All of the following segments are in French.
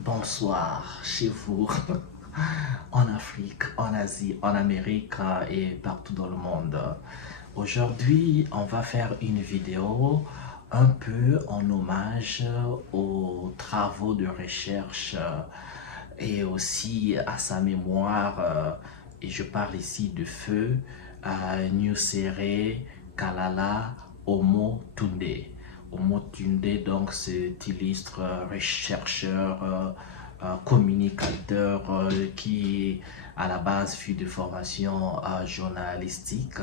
bonsoir chez vous, en Afrique, en Asie, en Amérique et partout dans le monde. Aujourd'hui, on va faire une vidéo un peu en hommage aux travaux de recherche et aussi à sa mémoire. Et je parle ici de feu Nusere Kalala Omo Tunde. Omo Tunde, donc, cet illustre chercheur, communicateur qui, à la base, fut de formation journalistique,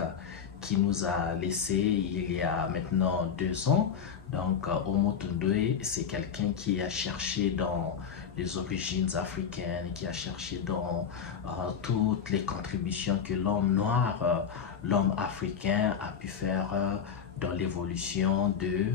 qui nous a laissé il y a maintenant 2 ans. Donc, Omo Tunde, c'est quelqu'un qui a cherché dans les origines africaines, qui a cherché dans toutes les contributions que l'homme noir, l'homme africain a pu faire dans l'évolution de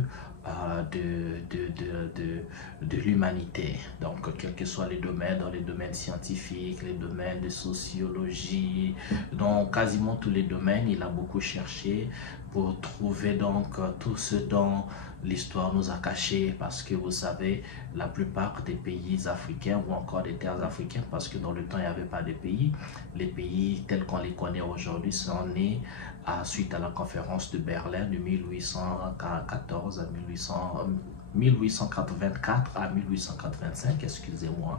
l'humanité. Donc, quels que soient les domaines, dans les domaines scientifiques, les domaines de sociologie, dans quasiment tous les domaines, il a beaucoup cherché pour trouver donc tout ce dont l'histoire nous a caché, parce que vous savez, la plupart des pays africains ou encore des terres africaines, parce que dans le temps il n'y avait pas de pays, les pays tels qu'on les connaît aujourd'hui sont nés suite à la conférence de Berlin de 1814 à 1884 à 1885, excusez-moi.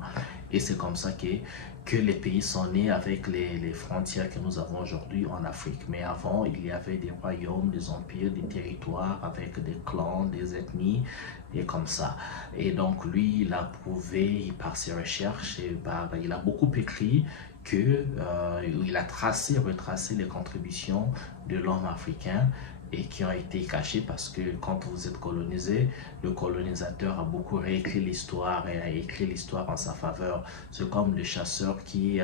Et c'est comme ça que les pays sont nés avec les frontières que nous avons aujourd'hui en Afrique. Mais avant, il y avait des royaumes, des empires, des territoires avec des clans, des ethnies et comme ça. Et donc lui, il a prouvé par ses recherches, il a beaucoup écrit que il a retracé les contributions de l'homme africain et qui ont été cachées, parce que quand vous êtes colonisé, le colonisateur a beaucoup réécrit l'histoire et a écrit l'histoire en sa faveur. C'est comme le chasseur qui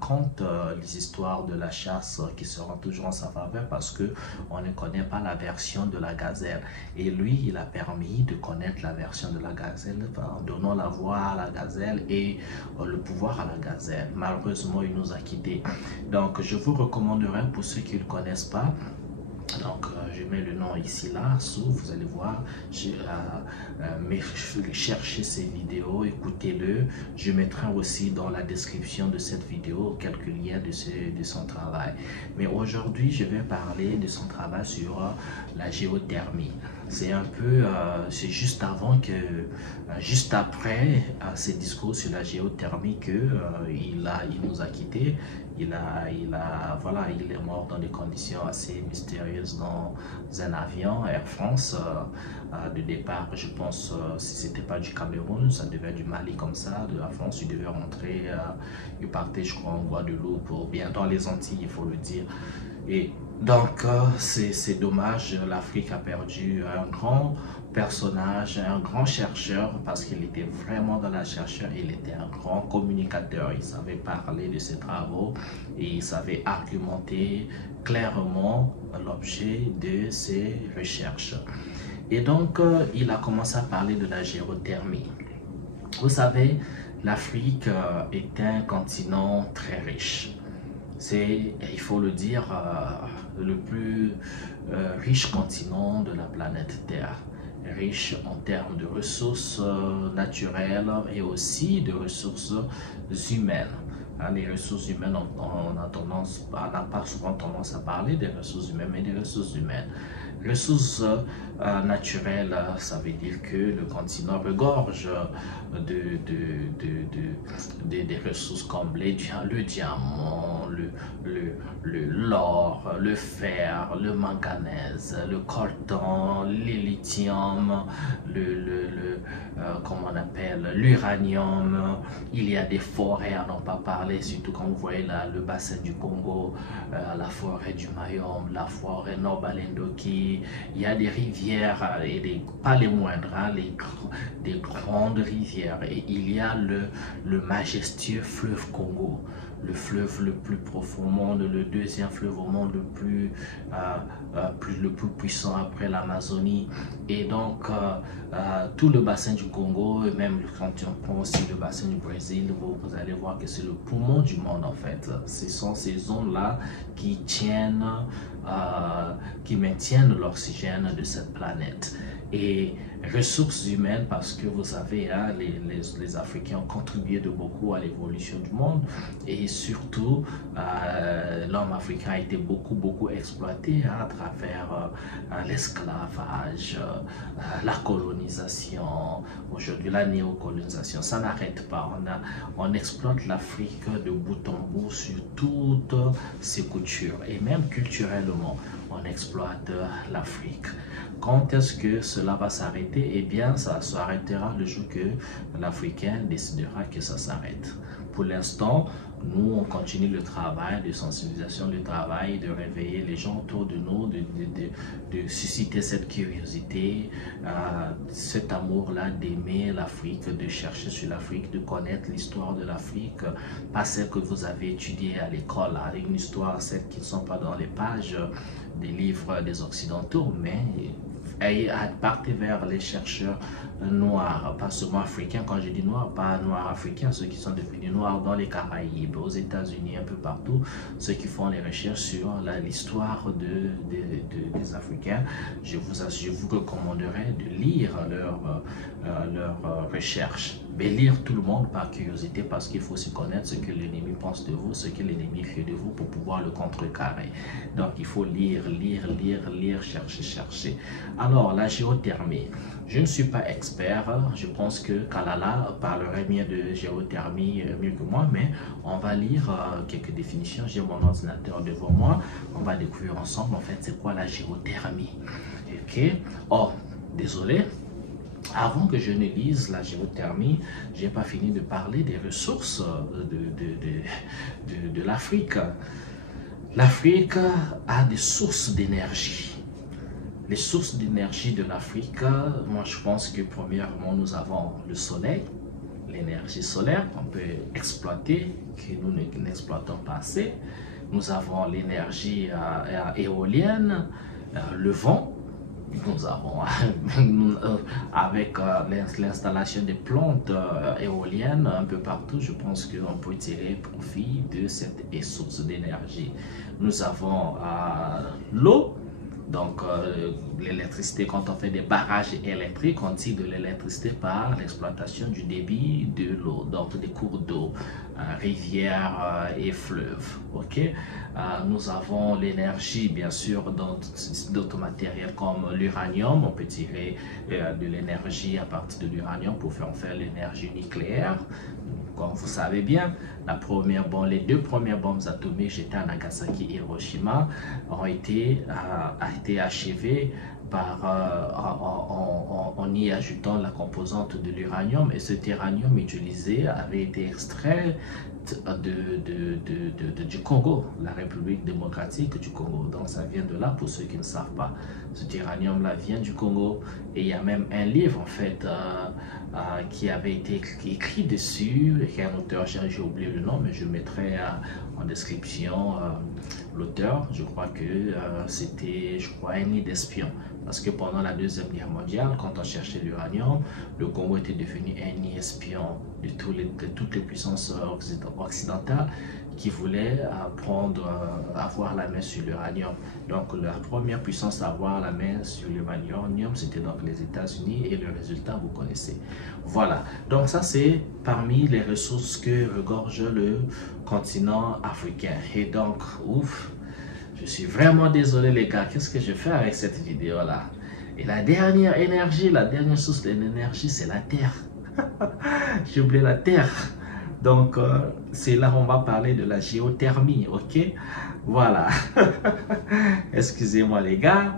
compte les histoires de la chasse qui seront toujours en sa faveur, parce que on ne connaît pas la version de la gazelle. Et lui, il a permis de connaître la version de la gazelle en donnant la voix à la gazelle et le pouvoir à la gazelle. Malheureusement, il nous a quittés. Donc, je vous recommanderais, pour ceux qui ne le connaissent pas, donc je mets le nom ici là sous, vous allez voir, cherchez ces vidéos, écoutez-le. Je mettrai aussi dans la description de cette vidéo quelques liens de son travail. Mais aujourd'hui, je vais parler de son travail sur la géothermie. C'est un peu, c'est juste avant que, juste après ses discours sur la géothermie que il nous a quittés. Voilà, il est mort dans des conditions assez mystérieuses dans un avion Air France de départ. Je pense, si c'était pas du Cameroun, ça devait être du Mali, comme ça, de la France. Il devait rentrer, il partait, je crois, en Guadeloupe, ou bien dans les Antilles, il faut le dire. Et donc, c'est dommage, l'Afrique a perdu un grand personnage, un grand chercheur, parce qu'il était vraiment dans la recherche, il était un grand communicateur, il savait parler de ses travaux et il savait argumenter clairement l'objet de ses recherches. Et donc, il a commencé à parler de la géothermie. Vous savez, l'Afrique est un continent très riche. C'est, il faut le dire, le plus riche continent de la planète Terre. Riche en termes de ressources naturelles et aussi de ressources humaines. Les ressources humaines, on n'a pas souvent tendance à parler des ressources humaines, mais des ressources humaines. Ressources naturelles, ça veut dire que le continent regorge des ressources comme le diamant, l'or, le fer, le manganèse, le coltan, le lithium, comment on appelle, l'uranium. Il y a des forêts à n'en pas parler, surtout quand vous voyez le bassin du Congo, la forêt du Mayombe, la forêt Nord-Balendoki. Il y a des rivières, et pas les moindres, des grandes rivières. Et il y a le majestueux fleuve Congo, le fleuve le plus profond au monde, le deuxième fleuve au monde le plus puissant après l'Amazonie. Et donc, tout le bassin du Congo, et même quand on prend aussi le bassin du Brésil, vous allez voir que c'est le poumon du monde en fait. Ce sont ces zones-là qui tiennent qui maintiennent l'oxygène de cette planète. Et ressources humaines, parce que vous savez, hein, les Africains ont contribué de beaucoup à l'évolution du monde, et surtout l'homme africain a été beaucoup exploité, hein, à travers l'esclavage, la colonisation, aujourd'hui la néocolonisation. Ça n'arrête pas, on exploite l'Afrique de bout en bout sur toutes ses coutures, et même culturellement on exploite l'Afrique. Quand est-ce que cela va s'arrêter? Eh bien, ça s'arrêtera le jour que l'Africain décidera que ça s'arrête. Pour l'instant, nous, on continue le travail de sensibilisation, le travail de réveiller les gens autour de nous, de susciter cette curiosité, cet amour-là d'aimer l'Afrique, de chercher sur l'Afrique, de connaître l'histoire de l'Afrique, pas celle que vous avez étudiée à l'école, une histoire, celles qui ne sont pas dans les pages des livres des Occidentaux, mais partez vers les chercheurs noirs, pas seulement africains. Quand je dis noirs, pas noirs africains, ceux qui sont devenus noirs dans les Caraïbes, aux États-Unis, un peu partout, ceux qui font les recherches sur l'histoire des Africains. Je vous recommanderais de lire leurs recherches. Mais lire tout le monde par curiosité, parce qu'il faut se connaître ce que l'ennemi pense de vous, ce que l'ennemi fait de vous pour pouvoir le contrecarrer. Donc il faut lire, chercher. Alors, la géothermie. Je ne suis pas expert, je pense que Kalala parlerait mieux de géothermie mieux que moi, mais on va lire quelques définitions. J'ai mon ordinateur devant moi, on va découvrir ensemble en fait c'est quoi la géothermie. Ok. Oh, désolé. Avant que je ne lise la géothermie, je n'ai pas fini de parler des ressources de l'Afrique. L'Afrique a des sources d'énergie. Les sources d'énergie de l'Afrique, moi je pense que premièrement nous avons le soleil, l'énergie solaire qu'on peut exploiter, que nous n'exploitons pas assez. Nous avons l'énergie éolienne, le vent. Nous avons, avec l'installation des plantes éoliennes un peu partout, je pense qu'on peut tirer profit de cette source d'énergie. Nous avons l'eau. Donc, l'électricité, quand on fait des barrages électriques, on tire de l'électricité par l'exploitation du débit de l'eau, donc des cours d'eau, rivières et fleuves. Ok. Nous avons l'énergie, bien sûr, d'autres matériels comme l'uranium. On peut tirer de l'énergie à partir de l'uranium pour faire l'énergie nucléaire. Comme vous savez bien, les deux premières bombes atomiques jetées à Nagasaki et Hiroshima ont été achevées en y ajoutant la composante de l'uranium, et cet uranium utilisé avait été extrait du Congo, la République démocratique du Congo. Donc ça vient de là pour ceux qui ne savent pas. Cet uranium-là vient du Congo, et il y a même un livre en fait qui avait été écrit dessus, et un auteur, j'ai oublié le nom, mais je mettrai en description l'auteur. Je crois que c'était, un nid d'espions. Parce que pendant la Deuxième Guerre mondiale, quand on cherchait l'uranium, le Congo était devenu un nid espion de toutes les puissances occidentales qui voulaient avoir la main sur l'uranium. Donc la première puissance à avoir la main sur l'uranium, c'était donc les États-Unis, et le résultat, vous connaissez. Voilà, donc ça c'est parmi les ressources que regorge le continent africain. Et donc, ouf, je suis vraiment désolé les gars, qu'est-ce que je fais avec cette vidéo là? Et la dernière source d'énergie, c'est la Terre. J'ai oublié la Terre. Donc, c'est là on va parler de la géothermie, ok? Voilà. Excusez-moi les gars.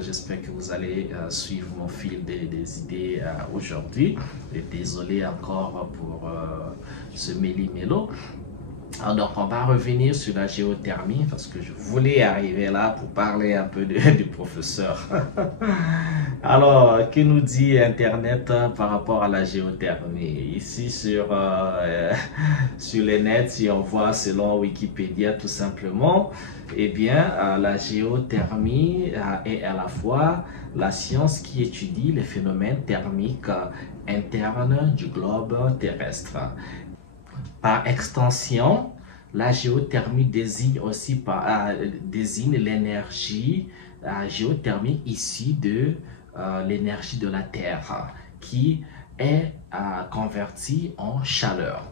J'espère que vous allez suivre mon fil des idées aujourd'hui. Et désolé encore pour ce méli-mélo. Donc, on va revenir sur la géothermie parce que je voulais arriver là pour parler un peu du professeur. Alors, que nous dit Internet par rapport à la géothermie? Ici, sur les nets, si on voit selon Wikipédia tout simplement, eh bien, la géothermie est à la fois la science qui étudie les phénomènes thermiques internes du globe terrestre. Par extension, La géothermie désigne aussi désigne l'énergie géothermique issue de l'énergie de la Terre qui est convertie en chaleur.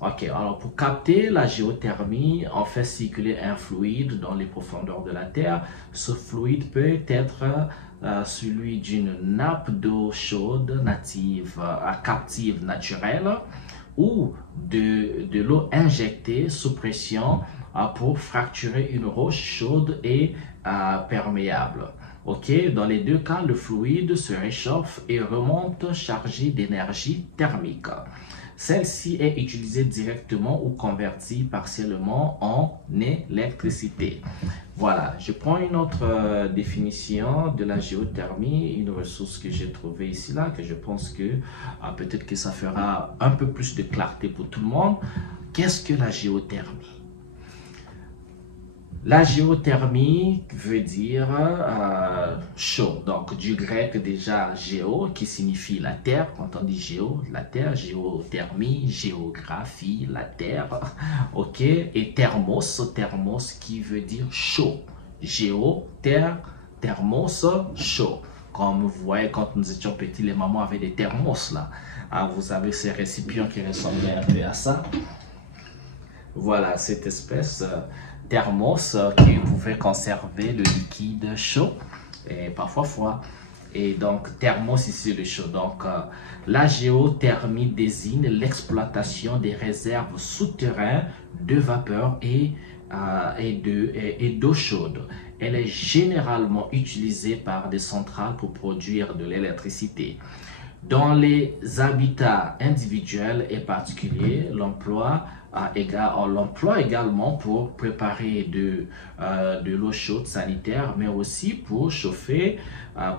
Ok, alors pour capter la géothermie, on fait circuler un fluide dans les profondeurs de la Terre. Ce fluide peut être celui d'une nappe d'eau chaude native, captive naturelle, ou de l'eau injectée sous pression pour fracturer une roche chaude et perméable. Ok, dans les deux cas, le fluide se réchauffe et remonte chargé d'énergie thermique. Celle-ci est utilisée directement ou convertie partiellement en électricité. Voilà, je prends une autre définition de la géothermie, une ressource que j'ai trouvée ici, là, que je pense que peut-être que ça fera un peu plus de clarté pour tout le monde. Qu'est-ce que la géothermie? La géothermie veut dire chaud, donc du grec déjà géo qui signifie la terre, quand on dit géo, la terre, géothermie, géographie, la terre, ok, et thermos, thermos qui veut dire chaud, géo, terre, thermos, chaud. Comme vous voyez, quand nous étions petits, les mamans avaient des thermos là. Ah, vous avez ces récipients qui ressemblaient un peu à ça. Voilà, cette espèce thermos qui pouvait conserver le liquide chaud et parfois froid. Et donc, thermos ici, le chaud. Donc, la géothermie désigne l'exploitation des réserves souterraines de vapeur et d'eau chaude. Elle est généralement utilisée par des centrales pour produire de l'électricité. Dans les habitats individuels et particuliers, l'emploi également pour préparer de l'eau chaude sanitaire, mais aussi pour chauffer,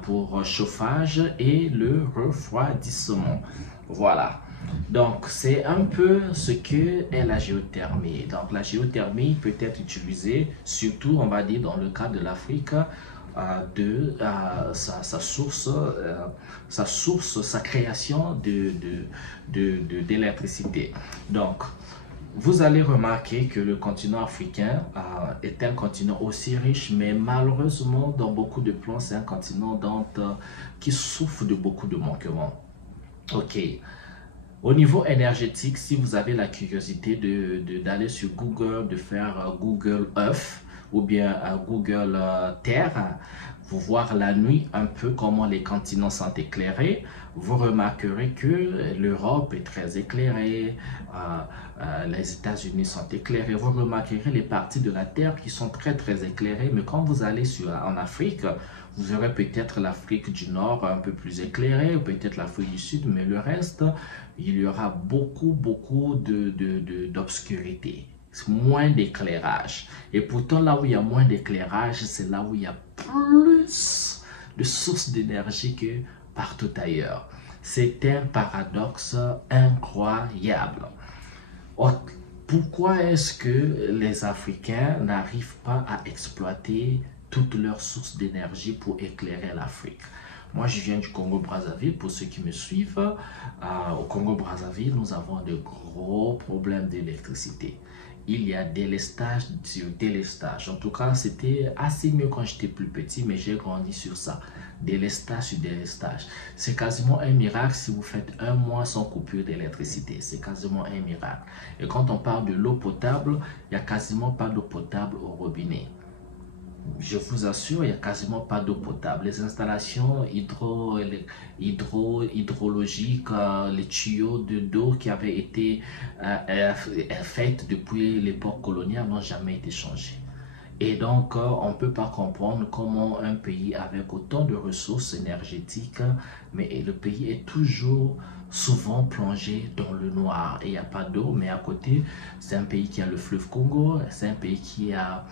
pour chauffage et le refroidissement. Voilà. Donc, c'est un peu ce que est la géothermie. Donc, la géothermie peut être utilisée, surtout, on va dire, dans le cas de l'Afrique, sa source, sa création d'électricité. Donc, vous allez remarquer que le continent africain est un continent aussi riche, mais malheureusement, dans beaucoup de plans, c'est un continent qui souffre de beaucoup de manquements. Ok. Au niveau énergétique, si vous avez la curiosité d'aller sur Google, de faire Google Earth ou bien Google Terre, vous voir la nuit un peu comment les continents sont éclairés, vous remarquerez que l'Europe est très éclairée, les États-Unis sont éclairés, vous remarquerez les parties de la Terre qui sont très éclairées, mais quand vous allez en Afrique, vous aurez peut-être l'Afrique du Nord un peu plus éclairée, ou peut-être l'Afrique du Sud, mais le reste, il y aura beaucoup d'obscurité, moins d'éclairage. Et pourtant, là où il y a moins d'éclairage, c'est là où il y a plus de sources d'énergie que partout ailleurs. C'est un paradoxe incroyable. Pourquoi est-ce que les Africains n'arrivent pas à exploiter toutes leurs sources d'énergie pour éclairer l'Afrique? Moi, je viens du Congo-Brazzaville, pour ceux qui me suivent. Au Congo-Brazzaville, nous avons de gros problèmes d'électricité. Il y a délestage sur délestage. En tout cas, c'était assez mieux quand j'étais plus petit, mais j'ai grandi sur ça. Délestage sur délestage. C'est quasiment un miracle si vous faites un mois sans coupure d'électricité. C'est quasiment un miracle. Et quand on parle de l'eau potable, il n'y a quasiment pas d'eau potable au robinet. Je vous assure, il n'y a quasiment pas d'eau potable. Les installations hydrologiques, les tuyaux d'eau qui avaient été faites depuis l'époque coloniale n'ont jamais été changés. Et donc, on ne peut pas comprendre comment un pays avec autant de ressources énergétiques, mais le pays est toujours souvent plongé dans le noir. Et il n'y a pas d'eau, mais à côté, c'est un pays qui a le fleuve Congo, c'est un pays qui a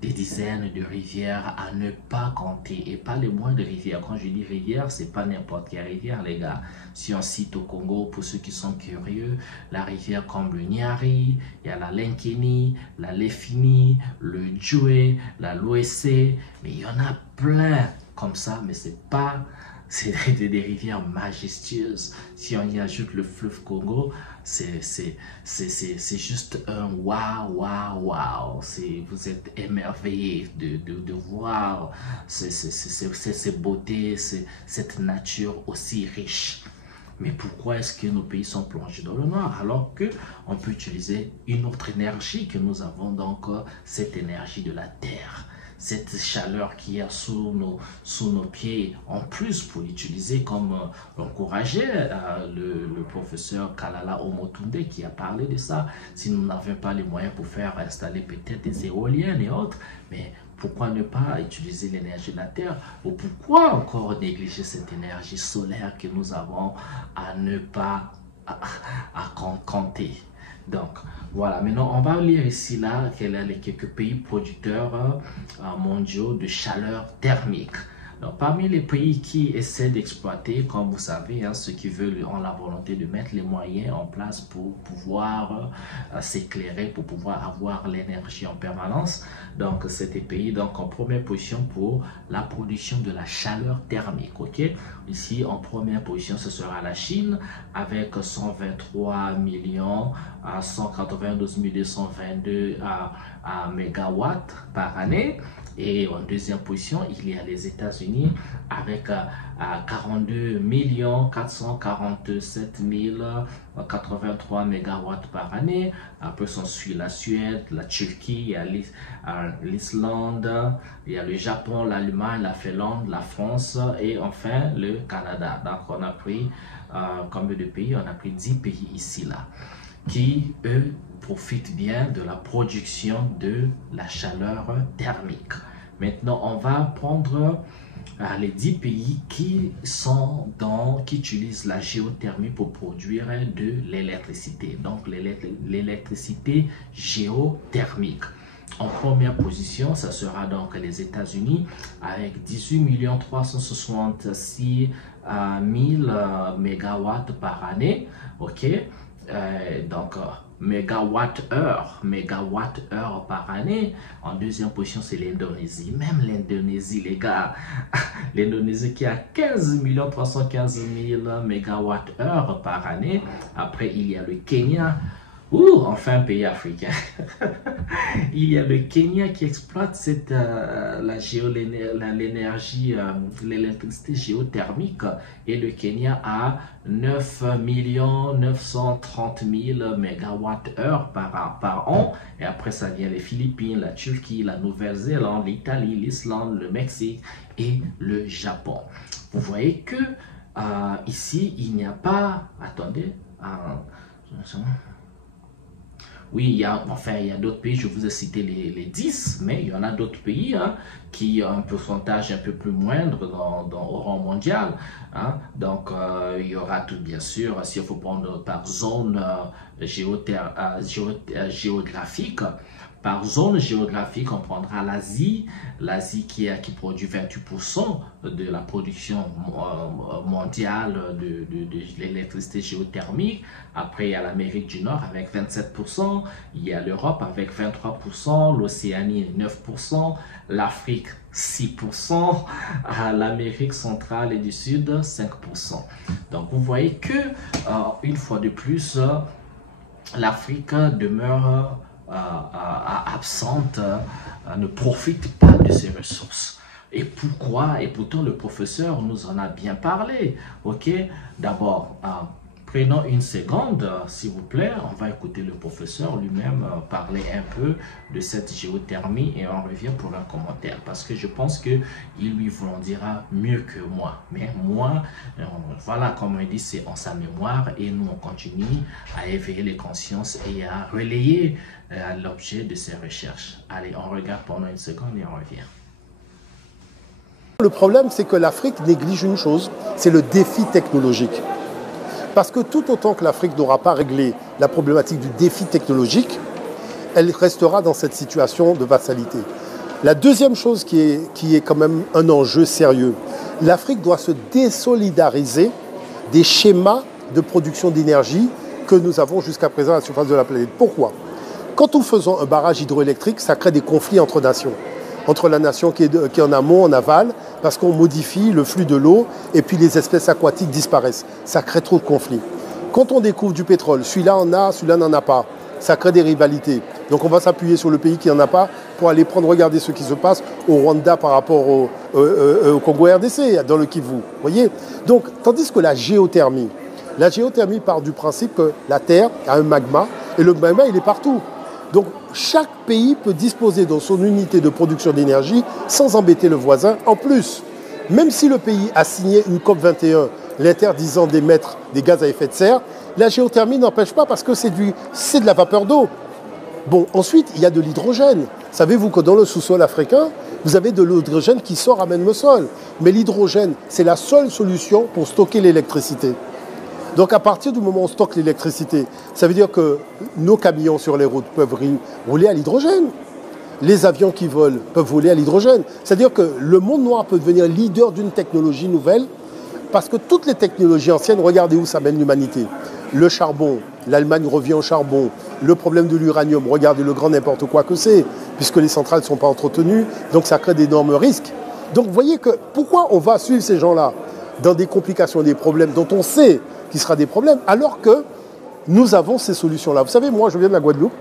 des dizaines de rivières à ne pas compter, et pas les moindres rivières. Quand je dis rivière, c'est pas n'importe quelle rivière, les gars. Si on cite au Congo, pour ceux qui sont curieux, la rivière comme le Nyari, il y a la Lenkeni, la Lefini, le Djoué, la Loessé, mais il y en a plein comme ça, mais c'est pas c'est des rivières majestueuses. Si on y ajoute le fleuve Congo, c'est juste un waouh, waouh, waouh. Vous êtes émerveillés de voir ces beautés, cette nature aussi riche. Mais pourquoi est-ce que nos pays sont plongés dans le noir alors qu'on peut utiliser une autre énergie que nous avons, donc cette énergie de la terre, cette chaleur qui est sous nos pieds, en plus pour l'utiliser comme encourageait le professeur Kalala Omotunde qui a parlé de ça. Si nous n'avions pas les moyens pour faire installer peut-être des éoliennes et autres, mais pourquoi ne pas utiliser l'énergie de la Terre? Ou pourquoi encore négliger cette énergie solaire que nous avons à ne pas compter? Donc, voilà. Maintenant, on va lire ici, là, quels sont les quelques pays producteurs mondiaux de chaleur thermique. Donc, parmi les pays qui essaient d'exploiter, comme vous savez, hein, ceux qui veulent ont la volonté de mettre les moyens en place pour pouvoir s'éclairer, pour pouvoir avoir l'énergie en permanence. Donc, c'est des pays donc, en première position pour la production de la chaleur thermique. Ok, ici, en première position, ce sera la Chine avec 123 millions à 192 222 mégawatts par année. Et en deuxième position, il y a les États-Unis avec 42 447 083 mégawatts par année. Après, on suit la Suède, la Turquie, l'Islande, il y a le Japon, l'Allemagne, la Finlande, la France et enfin le Canada. Donc, on a pris combien de pays? On a pris 10 pays ici, là, qui, eux, profitent bien de la production de la chaleur thermique. Maintenant, on va prendre les 10 pays qui utilisent la géothermie pour produire de l'électricité. Donc, l'électricité géothermique. En première position, ça sera donc les États-Unis avec 18 366 000 mégawatts par année. OK? Donc, mégawatts-heure par année. En deuxième position, c'est l'Indonésie. Même l'Indonésie, les gars, l'Indonésie qui a 15 315 000 mégawatts-heure par année. Après, il y a le Kenya. Enfin un pays africain. Il y a le Kenya qui exploite l'électricité géothermique et le Kenya a 9 930 000 mégawatts-heure par an. Et après, ça vient les Philippines, la Turquie, la Nouvelle-Zélande, l'Italie, l'Islande, le Mexique et le Japon. Vous voyez que ici, il n'y a pas... Attendez. Oui, il y a d'autres pays, je vous ai cité les 10, mais il y en a d'autres pays qui ont un pourcentage un peu plus moindre au rang mondial. Hein. Donc, il y aura tout, bien sûr, s'il faut prendre par zone géographique. Par zone géographique, on prendra l'Asie qui produit 28% de la production mondiale de l'électricité géothermique. Après, il y a l'Amérique du Nord avec 27%, il y a l'Europe avec 23%, l'Océanie 9%, l'Afrique 6%, l'Amérique centrale et du Sud 5%. Donc, vous voyez que, une fois de plus, l'Afrique demeure absente, ne profite pas de ses ressources. Et pourquoi? Et pourtant le professeur nous en a bien parlé. Ok, d'abord, prenons une seconde, s'il vous plaît. On va écouter le professeur lui-même parler un peu de cette géothermie et on revient pour un commentaire. Parce que je pense qu'il lui vous en dira mieux que moi. Mais moi, voilà, comme on dit, c'est en sa mémoire et nous, on continue à éveiller les consciences et à relayer l'objet de ses recherches. Allez, on regarde pendant une seconde et on revient. Le problème, c'est que l'Afrique néglige une chose, c'est le défi technologique. Parce que tout autant que l'Afrique n'aura pas réglé la problématique du défi technologique, elle restera dans cette situation de vassalité. La deuxième chose qui est quand même un enjeu sérieux, l'Afrique doit se désolidariser des schémas de production d'énergie que nous avons jusqu'à présent à la surface de la planète. Pourquoi? Quand nous faisons un barrage hydroélectrique, ça crée des conflits entre nations. Entre la nation qui est en amont, en aval, parce qu'on modifie le flux de l'eau et puis les espèces aquatiques disparaissent. Ça crée trop de conflits. Quand on découvre du pétrole, celui-là en a, celui-là n'en a pas. Ça crée des rivalités. Donc on va s'appuyer sur le pays qui n'en a pas pour aller regarder ce qui se passe au Rwanda par rapport au Congo RDC, dans le Kivu. Voyez. Donc, tandis que la géothermie part du principe que la Terre a un magma et le magma, il est partout. Donc, chaque pays peut disposer dans son unité de production d'énergie sans embêter le voisin. En plus, même si le pays a signé une COP21 l'interdisant d'émettre des gaz à effet de serre, la géothermie n'empêche pas parce que c'est de la vapeur d'eau. Bon, ensuite, il y a de l'hydrogène. Savez-vous que dans le sous-sol africain, vous avez de l'hydrogène qui sort à même le sol. Mais l'hydrogène, c'est la seule solution pour stocker l'électricité. Donc à partir du moment où on stocke l'électricité, ça veut dire que nos camions sur les routes peuvent rouler à l'hydrogène. Les avions qui volent peuvent voler à l'hydrogène. C'est-à-dire que le monde noir peut devenir leader d'une technologie nouvelle parce que toutes les technologies anciennes, regardez où ça mène l'humanité. Le charbon, l'Allemagne revient au charbon. Le problème de l'uranium, regardez le grand n'importe quoi que c'est, puisque les centrales ne sont pas entretenues, donc ça crée d'énormes risques. Donc vous voyez que pourquoi on va suivre ces gens-là dans des complications, des problèmes dont on sait qu'il sera des problèmes, alors que nous avons ces solutions-là. Vous savez, moi je viens de la Guadeloupe.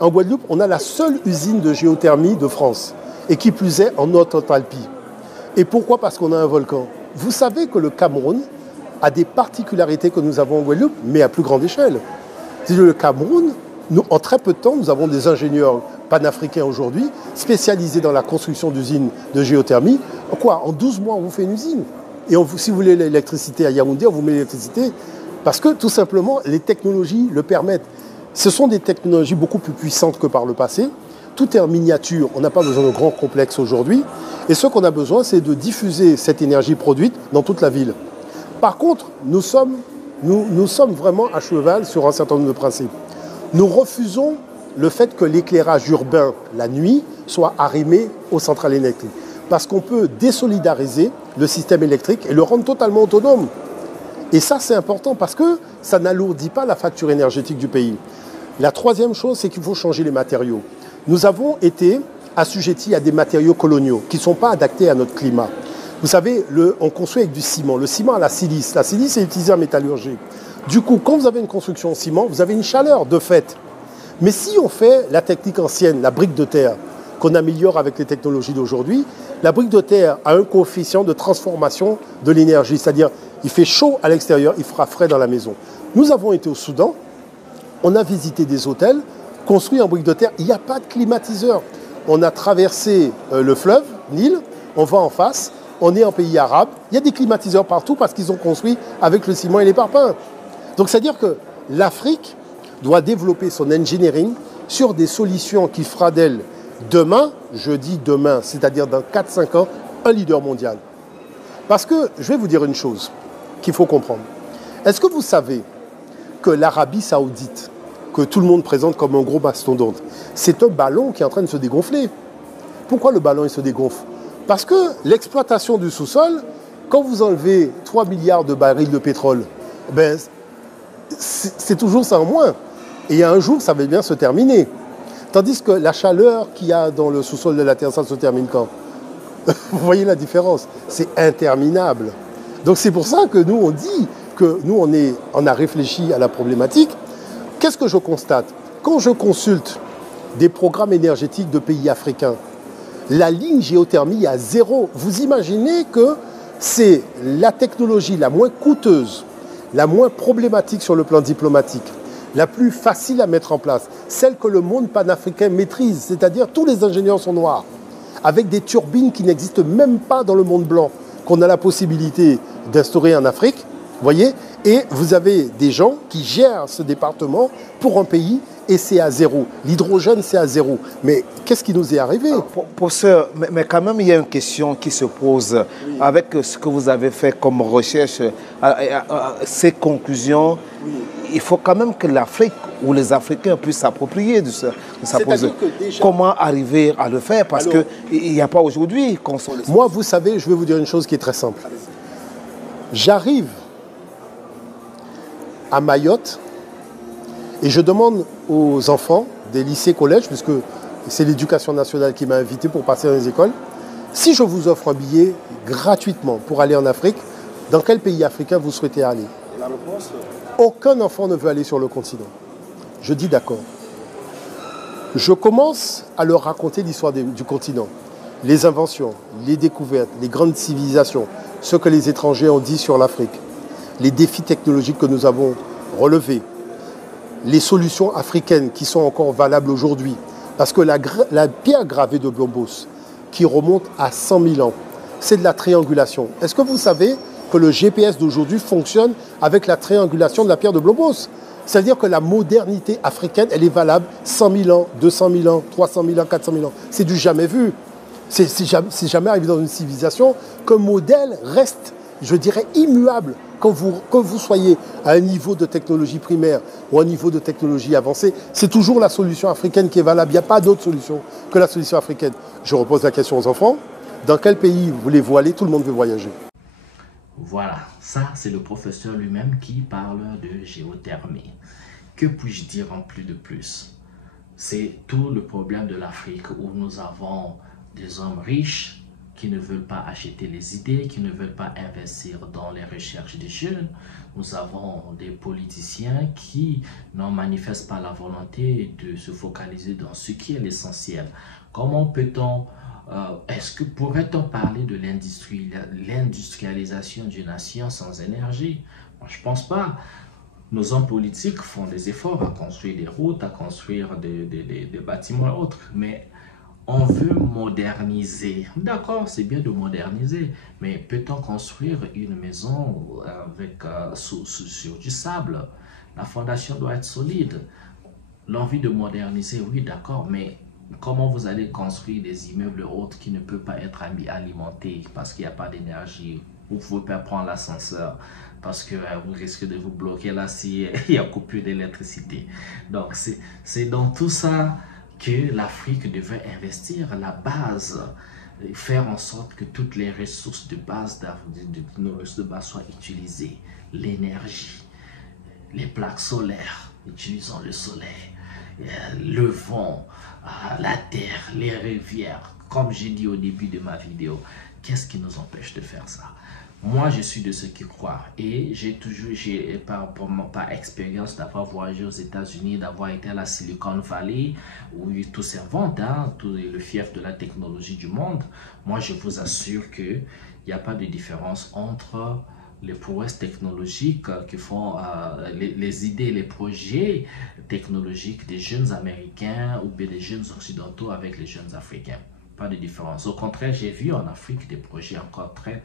En Guadeloupe, on a la seule usine de géothermie de France, et qui plus est en Haute-Alpie. Et pourquoi? Parce qu'on a un volcan. Vous savez que le Cameroun a des particularités que nous avons en Guadeloupe, mais à plus grande échelle. C'est-à-dire le Cameroun, en très peu de temps, nous avons des ingénieurs panafricains aujourd'hui, spécialisés dans la construction d'usines de géothermie. Quoi? En 12 mois, on vous fait une usine. Et si vous voulez l'électricité à Yaoundé, on vous met l'électricité. Parce que, tout simplement, les technologies le permettent. Ce sont des technologies beaucoup plus puissantes que par le passé. Tout est en miniature. On n'a pas besoin de grands complexes aujourd'hui. Et ce qu'on a besoin, c'est de diffuser cette énergie produite dans toute la ville. Par contre, nous sommes vraiment à cheval sur un certain nombre de principes. Nous refusons le fait que l'éclairage urbain, la nuit, soit arrimé aux centrales électriques. Parce qu'on peut désolidariser le système électrique et le rendre totalement autonome. Et ça, c'est important parce que ça n'alourdit pas la facture énergétique du pays. La troisième chose, c'est qu'il faut changer les matériaux. Nous avons été assujettis à des matériaux coloniaux qui ne sont pas adaptés à notre climat. Vous savez, on construit avec du ciment. Le ciment a la silice. La silice est utilisée en métallurgie. Du coup, quand vous avez une construction en ciment, vous avez une chaleur de fait. Mais si on fait la technique ancienne, la brique de terre, qu'on améliore avec les technologies d'aujourd'hui, la brique de terre a un coefficient de transformation de l'énergie. C'est-à-dire, il fait chaud à l'extérieur, il fera frais dans la maison. Nous avons été au Soudan, on a visité des hôtels construits en brique de terre. Il n'y a pas de climatiseur. On a traversé le fleuve, Nil, on va en face, on est en pays arabe, il y a des climatiseurs partout parce qu'ils ont construit avec le ciment et les parpaings. Donc c'est-à-dire que l'Afrique doit développer son engineering sur des solutions qui fera d'elle demain, je dis demain, c'est-à-dire dans 4-5 ans, un leader mondial. Parce que je vais vous dire une chose qu'il faut comprendre. Est-ce que vous savez que l'Arabie Saoudite, que tout le monde présente comme un gros mastodonte, c'est un ballon qui est en train de se dégonfler? Pourquoi le ballon il se dégonfle? Parce que l'exploitation du sous-sol, quand vous enlevez 3 milliards de barils de pétrole, ben, c'est toujours ça en moins. Et un jour, ça va bien se terminer. Tandis que la chaleur qu'il y a dans le sous-sol de la Terre, ça se termine quand? Vous voyez la différence? C'est interminable. Donc c'est pour ça que nous, on dit que nous, on a réfléchi à la problématique. Qu'est-ce que je constate? Quand je consulte des programmes énergétiques de pays africains, la ligne géothermie à zéro. Vous imaginez que c'est la technologie la moins coûteuse, la moins problématique sur le plan diplomatique, la plus facile à mettre en place, celle que le monde panafricain maîtrise, c'est-à-dire tous les ingénieurs sont noirs, avec des turbines qui n'existent même pas dans le monde blanc, qu'on a la possibilité d'instaurer en Afrique, voyez, et vous avez des gens qui gèrent ce département pour un pays et c'est à zéro. L'hydrogène, c'est à zéro. Mais qu'est-ce qui nous est arrivé? Professeur, mais quand même, il y a une question qui se pose avec ce que vous avez fait comme recherche, ces conclusions. Il faut quand même que l'Afrique ou les Africains puissent s'approprier de ça. Comment arriver à le faire? Parce qu'il n'y a pas aujourd'hui qu'on s'en laisse. Moi, vous savez, je vais vous dire une chose qui est très simple. J'arrive à Mayotte et je demande aux enfants des lycées, collèges, puisque c'est l'éducation nationale qui m'a invité pour passer dans les écoles, Si je vous offre un billet gratuitement pour aller en Afrique, dans quel pays africain vous souhaitez aller? La réponse, Aucun enfant ne veut aller sur le continent. Je dis d'accord. Je commence à leur raconter l'histoire du continent, les inventions, les découvertes, les grandes civilisations, ce que les étrangers ont dit sur l'Afrique, les défis technologiques que nous avons relevés, les solutions africaines qui sont encore valables aujourd'hui. Parce que la pierre gravée de Blombos, qui remonte à 100 000 ans, c'est de la triangulation. Est-ce que vous savez que le GPS d'aujourd'hui fonctionne avec la triangulation de la pierre de Blombos? C'est-à-dire que la modernité africaine, elle est valable 100 000 ans, 200 000 ans, 300 000 ans, 400 000 ans. C'est du jamais vu. C'est jamais arrivé dans une civilisation qu'un modèle reste, je dirais, immuable. Que vous soyez à un niveau de technologie primaire ou un niveau de technologie avancée, c'est toujours la solution africaine qui est valable. Il n'y a pas d'autre solution que la solution africaine. Je repose la question aux enfants. Dans quel pays voulez-vous aller? Tout le monde veut voyager. Voilà, ça c'est le professeur lui-même qui parle de géothermie. Que puis-je dire en plus de plus? C'est tout le problème de l'Afrique où nous avons des hommes riches qui ne veulent pas acheter les idées, qui ne veulent pas investir dans les recherches des jeunes. Nous avons des politiciens qui n'en manifestent pas la volonté de se focaliser dans ce qui est l'essentiel. Comment peut-on pourrait-on parler de l'industrialisation d'une nation sans énergie? Moi, je ne pense pas. Nos hommes politiques font des efforts à construire des routes, à construire des bâtiments et autres, mais on veut moderniser. D'accord, c'est bien de moderniser, mais peut-on construire une maison avec, sur du sable? La fondation doit être solide. L'envie de moderniser, oui, d'accord, mais comment vous allez construire des immeubles autres qui ne peuvent pas être alimentés parce qu'il n'y a pas d'énergie? Vous ne pouvez pas prendre l'ascenseur parce que vous risquez de vous bloquer là s'il y a coupure d'électricité. Donc, c'est dans tout ça que l'Afrique devrait investir la base, faire en sorte que toutes les ressources de base, nos ressources de base soient utilisées. L'énergie, les plaques solaires, utilisons le soleil, le vent, la terre, les rivières. Comme j'ai dit au début de ma vidéo, qu'est-ce qui nous empêche de faire ça? Moi, je suis de ceux qui croient et j'ai par expérience d'avoir voyagé aux États-Unis, d'avoir été à la Silicon Valley où tout s'invente, hein, tout est le fief de la technologie du monde. Moi, je vous assure qu'il n'y a pas de différence entre les prouesses technologiques que font les idées, les projets technologiques des jeunes Américains ou bien des jeunes Occidentaux avec les jeunes Africains. Pas de différence. Au contraire, j'ai vu en Afrique des projets encore très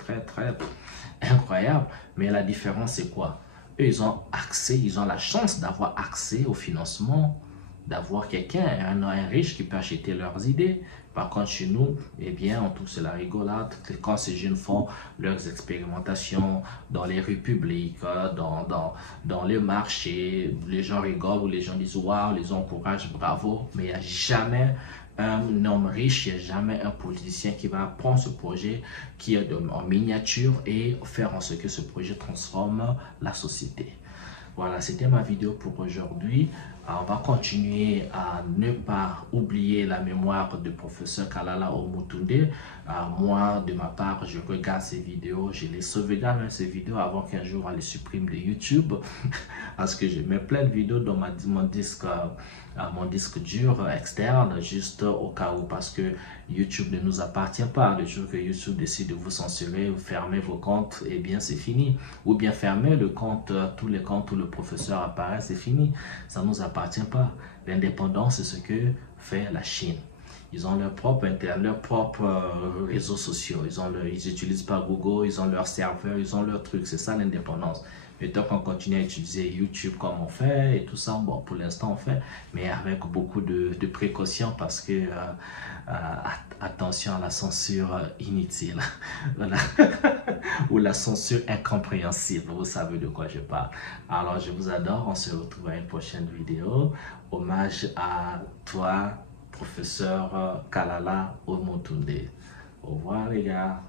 incroyables. Mais la différence, c'est quoi? Eux, ils ont accès, ils ont la chance d'avoir accès au financement, d'avoir quelqu'un, un riche qui peut acheter leurs idées. Par contre, chez nous, eh bien, on trouve c'est la rigolade. Quand ces jeunes font leurs expérimentations dans les rues publiques, dans les marchés, les gens rigolent ou les gens disent « Waouh », les encouragent, bravo. Mais il n'y a jamais un homme riche, il n'y a jamais un politicien qui va prendre ce projet qui est en miniature et faire en sorte que ce projet transforme la société. Voilà, c'était ma vidéo pour aujourd'hui. On va continuer à ne pas oublier la mémoire du professeur Kalala Omotunde. Moi, de ma part, je regarde ces vidéos, je les sauvegarde ces vidéos avant qu'un jour on les supprime de YouTube. Parce que je mets plein de vidéos dans mon disque dur externe, juste au cas où, parce que YouTube ne nous appartient pas. Le jour que YouTube décide de vous censurer ou fermer vos comptes, eh bien c'est fini. Ou bien fermer le compte, tous les comptes où le professeur apparaît, c'est fini. Ça ne nous appartient pas. L'indépendance, c'est ce que fait la Chine. Ils ont leur propre internet, leurs propres réseaux sociaux. Ils n'utilisent pas Google, ils ont leur serveur, ils ont leur truc. C'est ça l'indépendance. Mais tant qu'on continue à utiliser YouTube comme on fait et tout ça, bon, pour l'instant on fait, mais avec beaucoup de précautions parce que attention à la censure inutile voilà. Ou la censure incompréhensible, vous savez de quoi je parle. Alors je vous adore, on se retrouve à une prochaine vidéo. Hommage à toi, professeur Kalala Omotunde. Au revoir les gars.